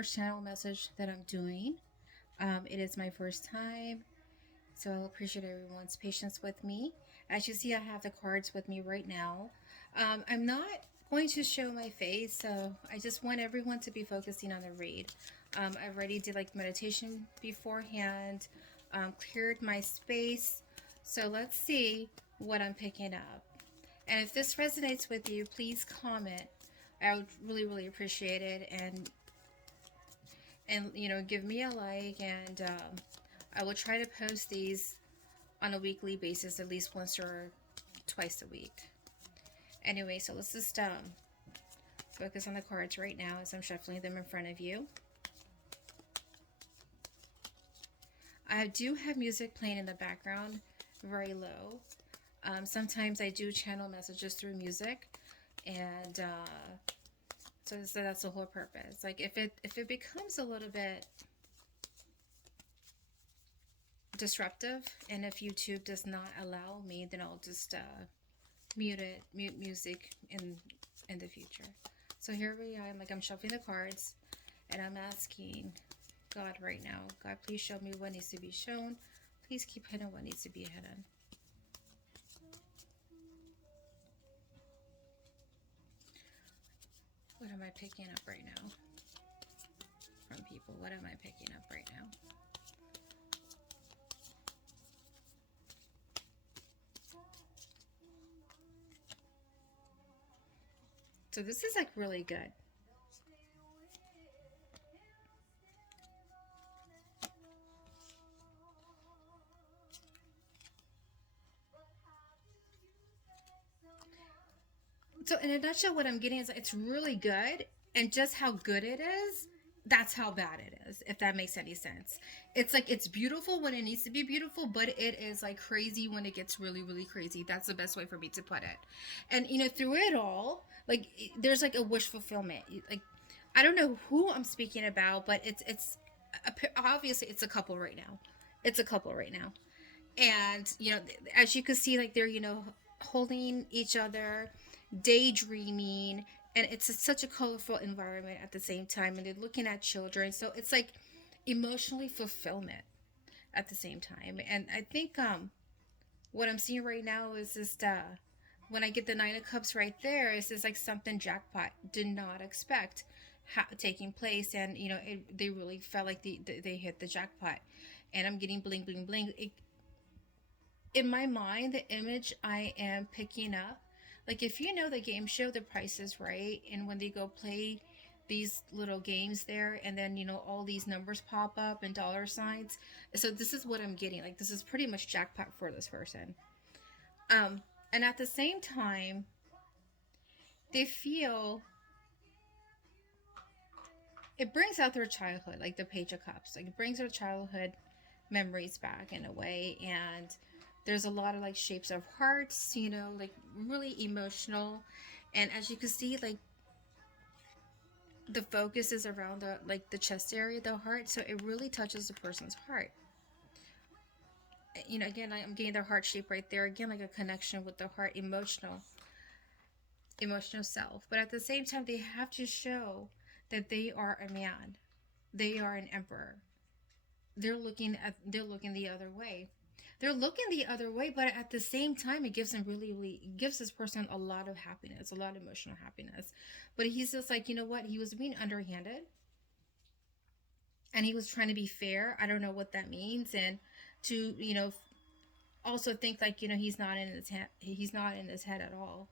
first channel message that I'm doing. It is my first time, so I'll appreciate everyone's patience with me. As you see, I have the cards with me right now. I'm not going to show my face, so I just want everyone to be focusing on the read. I already did like meditation beforehand, cleared my space, so let's see what I'm picking up. And if this resonates with you, please comment. I would really appreciate it, and give me a like, and I will try to post these on a weekly basis, at least once or twice a week. Anyway, so let's just focus on the cards right now as I'm shuffling them in front of you. I do have music playing in the background, very low. Sometimes I do channel messages through music, and so that's the whole purpose. Like if it becomes a little bit disruptive, and if YouTube does not allow me, then I'll just mute music in the future. So here we are. I'm shuffling the cards, and I'm asking God right now, God, please show me what needs to be shown. Please keep hidden what needs to be hidden. What am I picking up right now from people? What am I picking up right now? So this is like really good. So in a nutshell, what I'm getting is it's really good, and just how good it is, that's how bad it is, if that makes any sense. It's like it's beautiful when it needs to be beautiful, but it is like crazy when it gets really crazy. That's the best way for me to put it. And through it all, like there's like a wish fulfillment. Like I don't know who I'm speaking about, but it's obviously it's a couple right now. It's a couple right now. And as you can see, like they're holding each other, daydreaming, and such a colorful environment at the same time, and they're looking at children, so it's like emotionally fulfillment at the same time. And I think what I'm seeing right now is just when I get the Nine of Cups right there, it's just like something jackpot did not expect taking place, and they really felt like they hit the jackpot. And I'm getting bling bling bling. In my mind, the image I am picking up, like if you know the game show The Price is Right, and when they go play these little games there, and then all these numbers pop up and dollar signs. So this is what I'm getting. Like this is pretty much jackpot for this person. And at the same time, they feel it brings out their childhood, like the Page of Cups. Like it brings their childhood memories back in a way, and there's a lot of like shapes of hearts, like really emotional. And as you can see, like the focus is around the chest area, the heart, so it really touches the person's heart. Again, I'm getting their heart shape right there, again, like a connection with the heart, emotional self. But at the same time, they have to show that they are a man, they are an emperor. They're looking the other way. They're looking the other way, but at the same time, it gives them it gives this person a lot of happiness, a lot of emotional happiness. But he's just like, you know what? He was being underhanded, and he was trying to be fair. I don't know what that means, and to also think like he's not in his head. He's not in his head at all,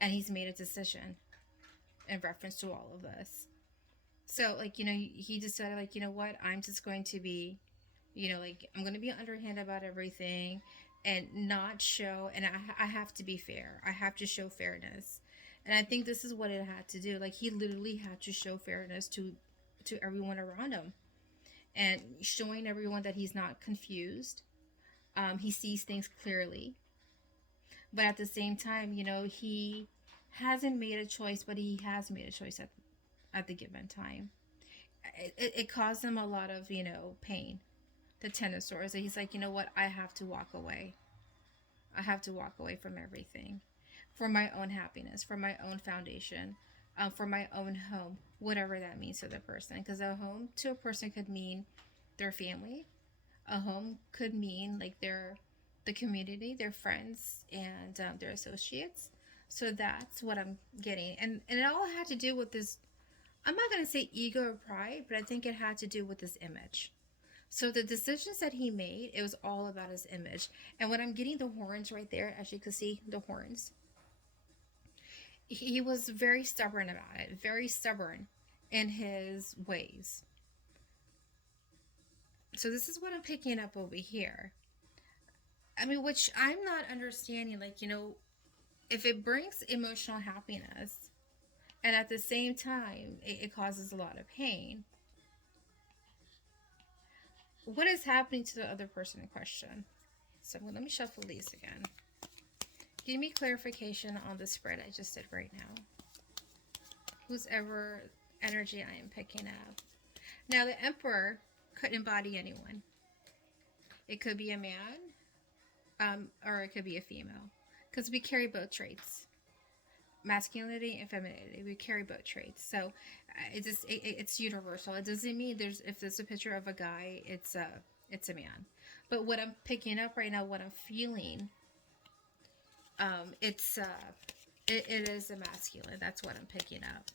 and he's made a decision in reference to all of this. So like he decided like, you know what? I'm just going to be like I'm going to be underhand about everything, and not show, and I have to be fair. I have to show fairness. And I think this is what it had to do. Like he literally had to show fairness to everyone around him, and showing everyone that he's not confused. He sees things clearly, but at the same time, he hasn't made a choice, but he has made a choice at the given time. It caused him a lot of pain, the Ten of Swords. So he's like, you know what? I have to walk away. I have to walk away from everything for my own happiness, for my own foundation, for my own home. whatever that means to the person. Because a home to a person could mean their family. A home could mean like the community, their friends, and their associates. So that's what I'm getting, and it all had to do with this. I'm not going to say ego or pride, but I think it had to do with his image. So the decisions that he made, it was all about his image. And when I'm getting the horns right there, as you can see, the horns, he was very stubborn about it, very stubborn in his ways. So this is what I'm picking up over here. I mean, which I'm not understanding, like, if it brings emotional happiness and at the same time it causes a lot of pain, what is happening to the other person in question? So let me shuffle these again. Give me clarification on the spread I just did right now. Whose ever energy I am picking up. Now, the Emperor could embody anyone. It could be a man, or it could be a female. Because we carry both traits. Masculinity and femininity. We carry both traits. So it's universal. It doesn't mean if there's a picture of a guy, it's a man. But what I'm picking up right now, what I'm feeling, it is a masculine. That's what I'm picking up.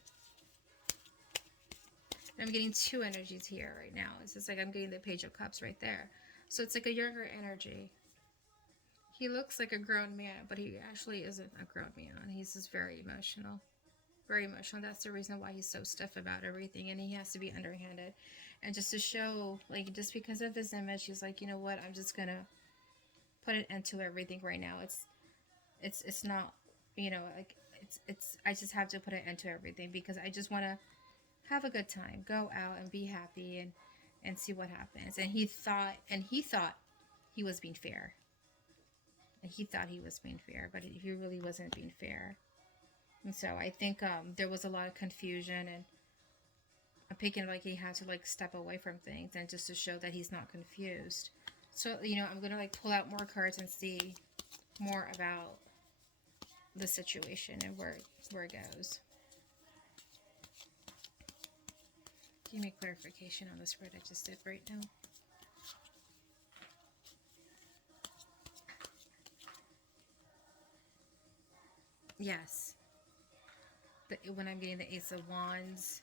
I'm getting two energies here right now. It's just like I'm getting the Page of Cups right there. So it's like a younger energy. He looks like a grown man, but he actually isn't a grown man. He's just very emotional. Very emotional. That's the reason why he's so stiff about everything, and he has to be underhanded. And just to show, like, just because of his image, he's like, you know what, I'm just gonna put an end to everything right now. It's not, like, it's I just have to put an end to everything because I just want to have a good time, go out and be happy and see what happens. And he thought he was being fair. And he thought he was being fair, but he really wasn't being fair. And so I think there was a lot of confusion, and I'm picking like he had to like step away from things and just to show that he's not confused. So I'm gonna like pull out more cards and see more about the situation and where it goes. Give me clarification on the spread I just did right now. Yes. When I'm getting the Ace of Wands.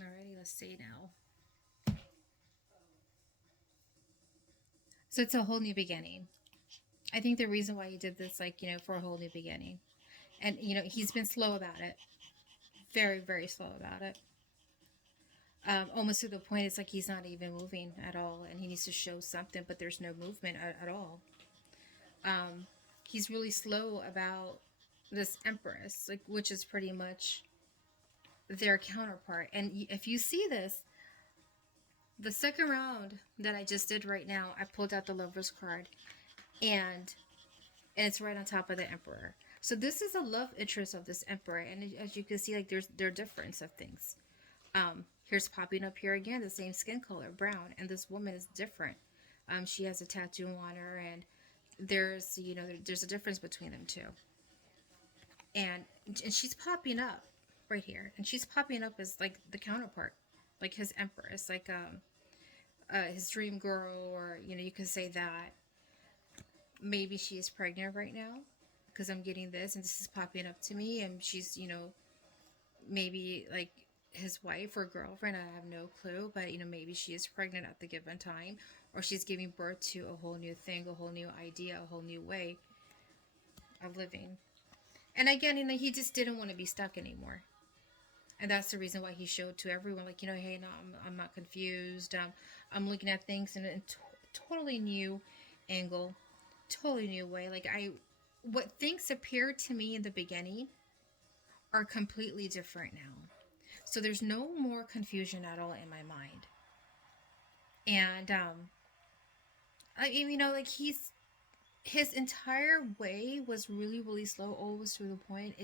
Alrighty, let's see now. So it's a whole new beginning. I think the reason why he did this, like, for a whole new beginning. And, he's been slow about it. Very, very slow about it. Almost to the point it's like he's not even moving at all. And he needs to show something, but there's no movement at all. He's really slow about this Empress, like, which is pretty much their counterpart. And if you see this, the second round that I just did right now, I pulled out the Lover's card, and it's right on top of the Emperor. So this is a love interest of this Emperor, and as you can see, like, there are difference of things. Here's popping up here again, the same skin color, brown, and this woman is different. She has a tattoo on her, and there's there's a difference between them two. And she's popping up right here, and she's popping up as like the counterpart, like his Empress, like his dream girl, or you could say that maybe she is pregnant right now because I'm getting this and this is popping up to me, and she's maybe like his wife or girlfriend. I have no clue, but maybe she is pregnant at the given time, or she's giving birth to a whole new thing, a whole new idea, a whole new way of living. And again, he just didn't want to be stuck anymore. And that's the reason why he showed to everyone, like, hey, no, I'm not confused. I'm looking at things in a totally new angle, totally new way. Like, what things appeared to me in the beginning are completely different now. So there's no more confusion at all in my mind. And, like, his entire way was really, really slow, always to the point.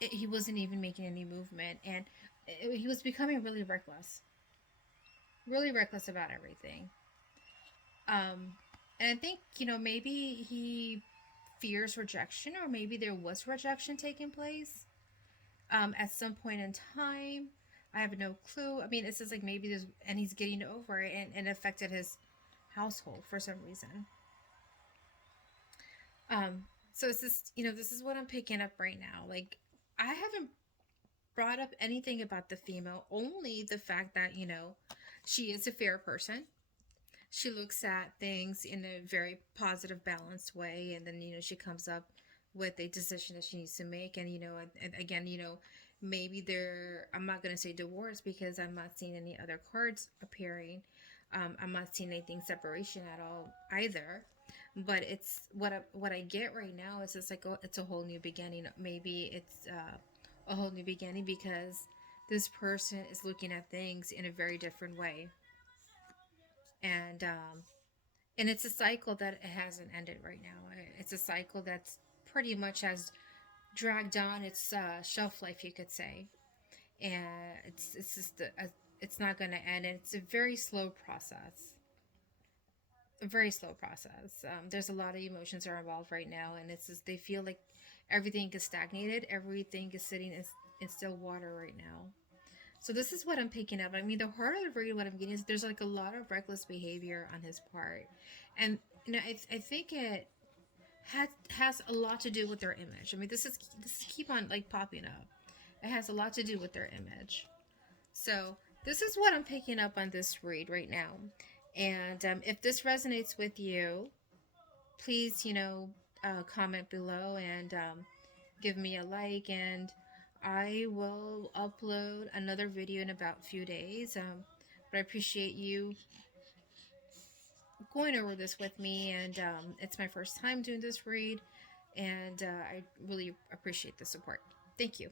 he wasn't even making any movement, and he was becoming really reckless about everything. Um, and I think, maybe he fears rejection, or maybe there was rejection taking place at some point in time. I have no clue. I mean, it's just like maybe there's, and he's getting over it, and it affected his household for some reason. Um, so it's just, this is what I'm picking up right now. Like, I haven't brought up anything about the female, only the fact that, she is a fair person. She looks at things in a very positive, balanced way, and then, she comes up with a decision that she needs to make. And, and again, maybe they're, I'm not going to say divorce because I'm not seeing any other cards appearing. I'm not seeing anything separation at all either. But it's what I get right now is it's like, oh, it's a whole new beginning. Maybe it's a whole new beginning because this person is looking at things in a very different way. And it's a cycle that it hasn't ended right now. It's a cycle that's pretty much has dragged on its shelf life, you could say. And it's just it's not going to end. And it's a very slow process. A very slow process. There's a lot of emotions are involved right now, and it's just they feel like everything is stagnated. Everything is sitting in still water right now. So this is what I'm picking up. I mean, the heart of the read, what I'm getting is there's like a lot of reckless behavior on his part, and I think it has a lot to do with their image. I mean, this is keep on like popping up. It has a lot to do with their image. So this is what I'm picking up on this read right now. And if this resonates with you, please, comment below and give me a like, and I will upload another video in about a few days. But I appreciate you going over this with me, and it's my first time doing this read, and I really appreciate the support. Thank you.